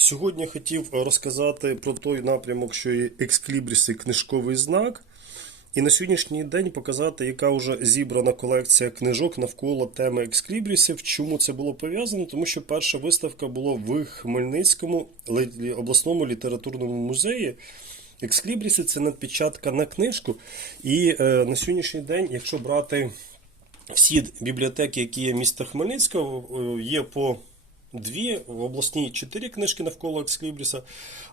Сьогодні хотів розказати про той напрямок, що є ексклібріси книжковий знак. І на сьогоднішній день показати, яка вже зібрана колекція книжок навколо теми ексклібрісів. Чому це було пов'язано? Тому що перша виставка була в Хмельницькому обласному літературному музеї. Ексклібріси це надпечатка на книжку. І е, на сьогоднішній день, якщо брати всі бібліотеки, які є міста Хмельницького, е, є по дві, в обласній чотири книжки навколо Ексклібріса.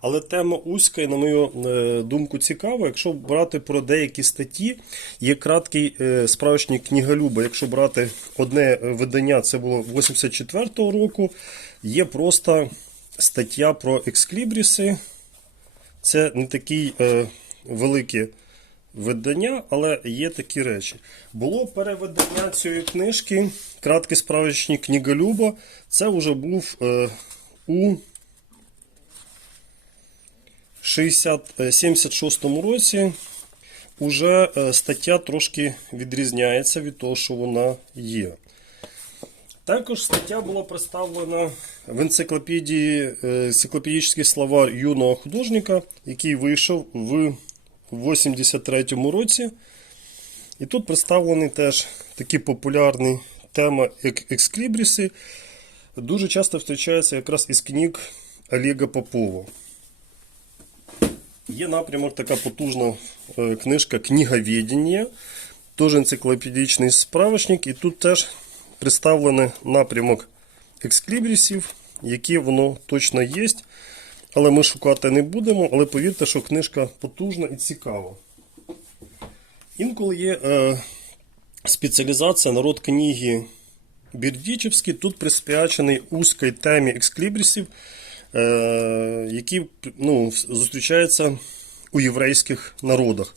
Але тема узька і, на мою е, думку, цікава. Якщо брати про деякі статті, є краткий е, справочник книголюба. Якщо брати одне видання, це було 84-го року, є просто стаття про ексклібріси. Це не такий е, велике видання, але є такі речі. Було переведення цієї книжки, краткий справочник книголюба. Це вже був е, у 60, е, 76-му році. Уже е, стаття трошки відрізняється від того, що вона є. Також стаття була представлена в енциклопедії е, енциклопедичний словар юного художника, який вийшов в 83-му році. І тут представлені теж такі популярні теми, як ексклібріси. Дуже часто зустрічається якраз із книг Олега Попова. Є напрямок така потужна е, книжка Книговедення, теж енциклопедичний справочник, і тут теж представлений напрямок ексклібрісів, які воно точно є. Але ми шукати не будемо. Але повірте, що книжка потужна і цікава. Інколи є е, спеціалізація народ книги Бірдічевський, тут присвячений узкій темі ексклібрісів, е, які ну, зустрічаються у єврейських народах.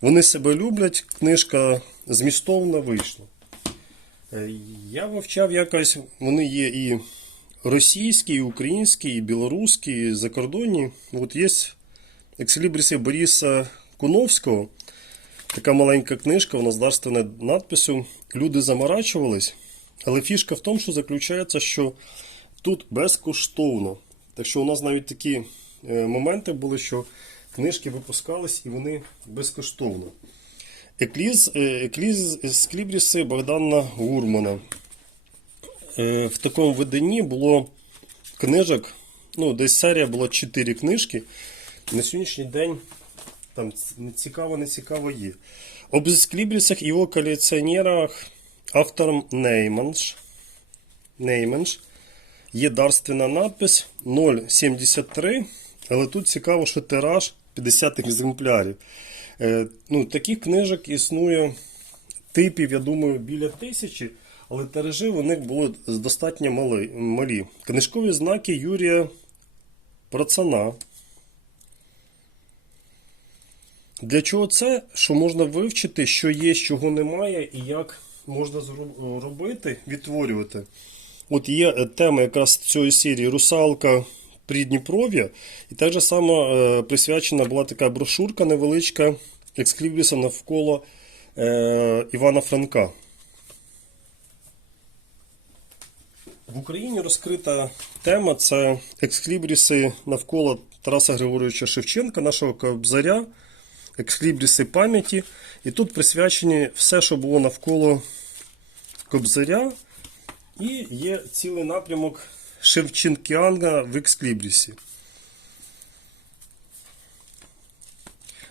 Вони себе люблять, книжка змістовна вийшла. Е, Я вивчав якось, вони є і російські, і українські, білоруські, закордонні. От є екслібріси Бориса Куновського. Така маленька книжка, вона з дарственною надписю. Люди заморачувались, але фішка в тому, що заключається, що тут безкоштовно. Так що у нас навіть такі е, моменти були, що книжки випускались і вони безкоштовно. Екліз, е, екліз Склібріси Богдана Гурмана. Е, В такому виданні було книжок, ну, десь серія була 4 книжки. На сьогоднішній день там цікаво, не цікаво є. Об Склібрісах і його колекціонерах автором Нейманш. Нейменш. Є дарственна надпис 0,73, але тут цікаво, що тираж 50 екземплярів. Е, ну, таких книжок існує типів, я думаю, біля тисячі, але тиражі у них були достатньо малі. Книжкові знаки Юрія Процана. Для чого це? Що можна вивчити, що є, чого немає, і як можна робити, відтворювати. От є е, тема якраз цієї серії Русалка Придніпров'я. І так же само е, присвячена була така брошурка невеличка ексклібрісом навколо е, Івана Франка. В Україні розкрита тема це ексклібріси навколо Тараса Григоровича Шевченка, нашого кобзаря, ексклібріси пам'яті. І тут присвячені все, що було навколо кобзаря. І є цілий напрямок Шевченкіанга в ексклібрісі.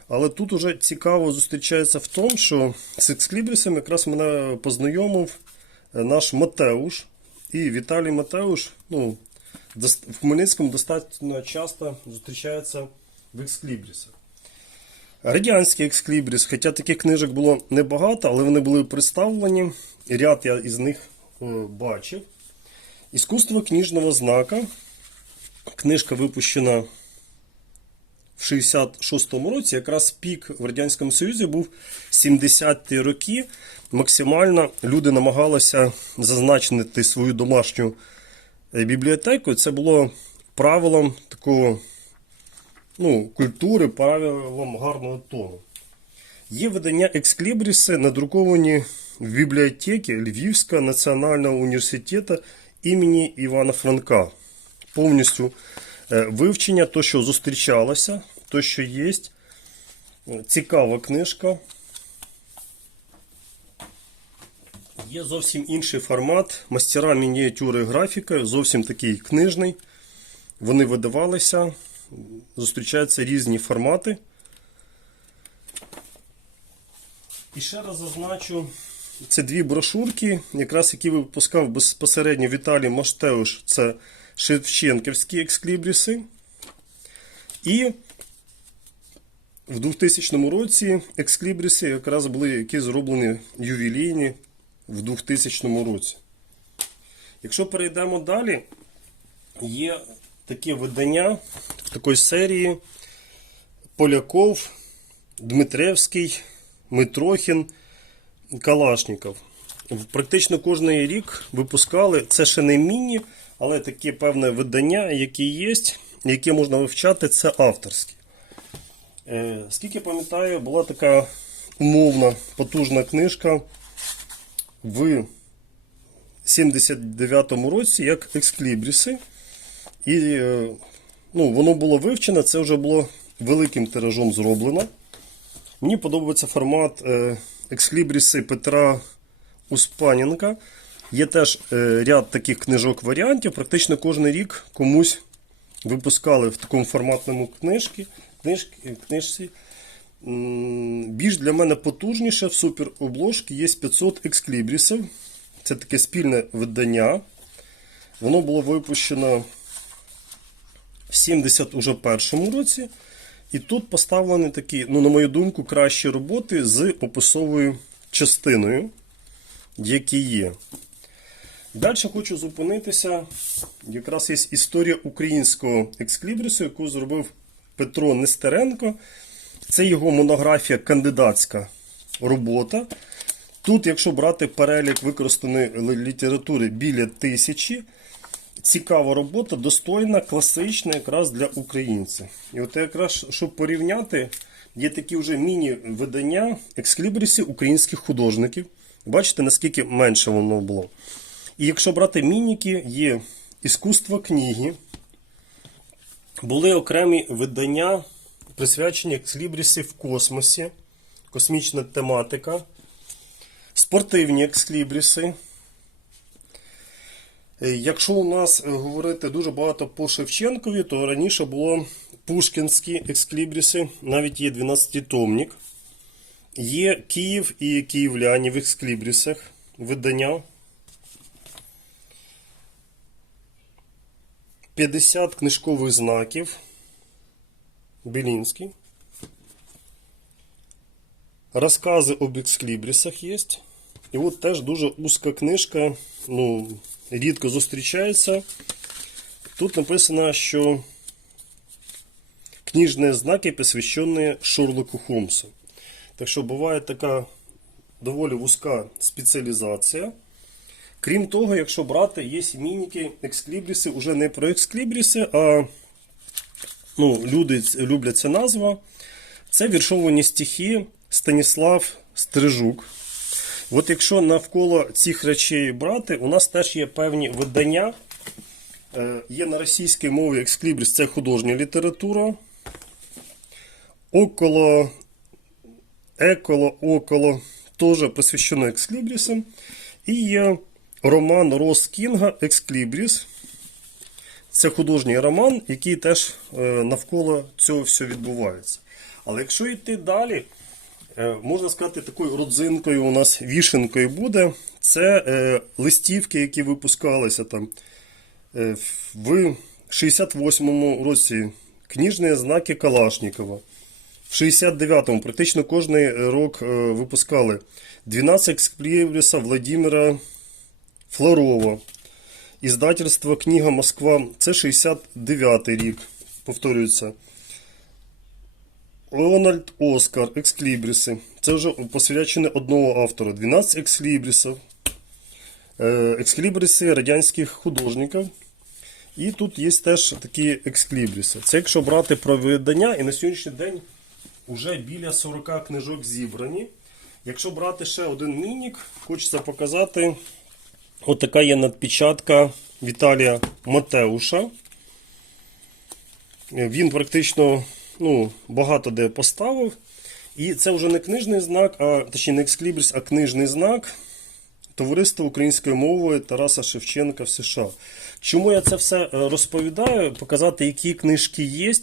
Але тут уже цікаво зустрічається в тому, що з ексклібрісом якраз мене познайомив е, наш Матеуш. І Віталій Матеуш ну, в Хмельницькому достатньо часто зустрічається в ексклібрісах. Радянський ексклібріс, хоча таких книжок було небагато, але вони були представлені. Ряд я із них е, бачив. Іскусство книжного знака. Книжка випущена в 66-му році. Якраз пік в Радянському Союзі був 70-ті роки. Максимально люди намагалися зазначити свою домашню е, бібліотеку. Це було правилом такого ну, культури, правилом гарного тону. Є видання ексклібріси, надруковані в бібліотеці Львівського національного університету імені Івана Франка. Повністю е, вивчення, то, що зустрічалося, то, що є. Цікава книжка. Є зовсім інший формат. Мастера мініатюри графіка, зовсім такий книжний. Вони видавалися, зустрічаються різні формати. І ще раз зазначу, це дві брошурки, якраз які випускав безпосередньо Віталій Маштеуш, це Шевченківські ексклібріси. І в 2000 році ексклібріси якраз були які зроблені ювілейні в 2000 році. Якщо перейдемо далі, є таке видання такої серії Поляков, Дмитревський, Митрохін, Калашніков. Практично кожен рік випускали, це ще не міні, але таке певне видання, яке є, яке можна вивчати, це авторське. Е, Скільки пам'ятаю, була така умовна потужна книжка в 79-му році, як Ексклібріси. І е, ну, воно було вивчено, це вже було великим тиражом зроблено. Мені подобається формат е, Ексклібріси Петра Успаненка. Є теж ряд таких книжок варіантів. Практично кожен рік комусь випускали в такому форматному книжці. Книжки, книжці. Більш для мене потужніше в суперобложці є 500 ексклібрісів. Це таке спільне видання. Воно було випущено в 71 році. І тут поставлені такі, ну, на мою думку, кращі роботи з описовою частиною, які є. Далі хочу зупинитися. Якраз є історія українського ексклібрісу, яку зробив Петро Нестеренко. Це його монографія кандидатська робота. Тут, якщо брати перелік використаної літератури біля тисячі, цікава робота, достойна, класична якраз для українців. І от якраз, щоб порівняти, є такі вже міні-видання ексклібрісів українських художників. Бачите, наскільки менше воно було. І якщо брати мініки, є іскусство книги, були окремі видання, присвячені ексклібрісі в космосі, космічна тематика, спортивні ексклібріси. Е, Якщо у нас е, говорити дуже багато по Шевченкові, то раніше було пушкінські ексклібріси, навіть є 12-томник. Є Київ і київляні в ексклібрісах видання. 50 книжкових знаків. Белінський. Розкази об ексклібрісах є. І от теж дуже узка книжка, ну, рідко зустрічається. Тут написано, що книжні знаки посвящені Шорлоку Холмсу. Так що буває така доволі вузька спеціалізація. Крім того, якщо брати, є мініки ексклібріси, вже не про ексклібріси, а ну, люди люблять ця назва. Це віршовані стихи Станіслав Стрижук. От якщо навколо цих речей брати, у нас теж є певні видання. Е, Є на російській мові ексклібріс, це художня література. Около, еколо, около теж посвящено ексклібрісам. І є роман Рос Кінга Ексклібріс. Це художній роман, який теж е, навколо цього все відбувається. Але якщо йти далі, е, можна сказати, такою родзинкою у нас вішенкою буде. Це е, листівки, які випускалися там в 68-му році. Книжні знаки Калашникова. В 69-му практично кожен рок випускали 12 ексклібріса Владимира Флорова. Іздательство Книга Москва. Це 69-й рік. Повторюється. Рональд Оскар, Ексклібріси. Це вже посвячене одного автора. 12 ексклібрісів. Е, радянських художників. І тут є теж такі ексклібріси. Це якщо брати про видання, і на сьогоднішній день вже біля 40 книжок зібрані. Якщо брати ще один мінік, хочеться показати. От така є надпечатка Віталія Матеуша. Він практично ну, багато де поставив. І це вже не книжний знак, а точніше не ексклібріс, а книжний знак Товариства української мови Тараса Шевченка в США. Чому я це все е, розповідаю? Показати, які книжки є.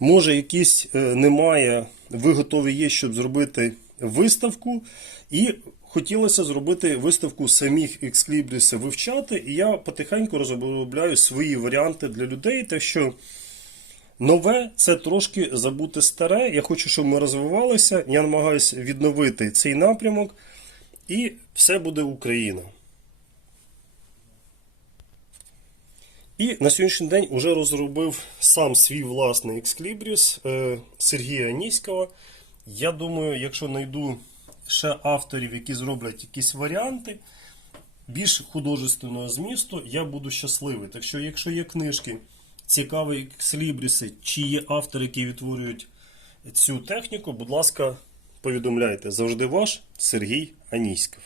Може, якісь е, немає, ви готові є, щоб зробити виставку. І хотілося зробити виставку самих ексклібріса вивчати. І я потихеньку розробляю свої варіанти для людей. Так що нове це трошки забути старе. Я хочу, щоб ми розвивалися. Я намагаюся відновити цей напрямок. І все буде Україна. І на сьогоднішній день вже розробив сам свій власний ексклібріс е, Сергія Аніського. Я думаю, якщо знайду ще авторів, які зроблять якісь варіанти більш художественного змісту, я буду щасливий. Так що, якщо є книжки, цікаві екслібріси, чи є автори, які відтворюють цю техніку, будь ласка, повідомляйте. Завжди ваш Сергій Аніськов.